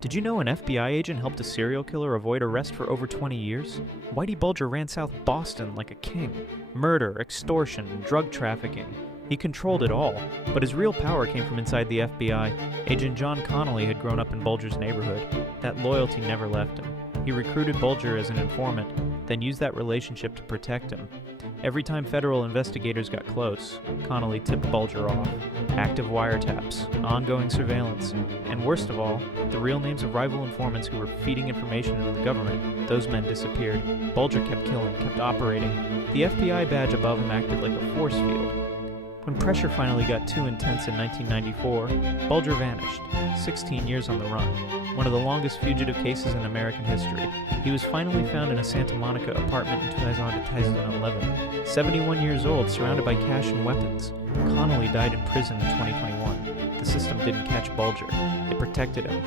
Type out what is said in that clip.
Did you know an FBI agent helped a serial killer avoid arrest for over 20 years? Whitey Bulger ran South Boston like a king. Murder, extortion, drug trafficking. He controlled it all, but his real power came from inside the FBI. Agent John Connolly had grown up in Bulger's neighborhood. That loyalty never left him. He recruited Bulger as an informant, then used that relationship to protect him. Every time federal investigators got close, Connolly tipped Bulger off. Active wiretaps, ongoing surveillance, and worst of all, the real names of rival informants who were feeding information into the government. Those men disappeared. Bulger kept killing, kept operating. The FBI badge above him acted like a force field. When pressure finally got too intense in 1994, Bulger vanished, 16 years on the run, one of the longest fugitive cases in American history. He was finally found in a Santa Monica apartment in 2011. 71 years old, surrounded by cash and weapons. Connolly died in prison in 2021. The system didn't catch Bulger. It protected him.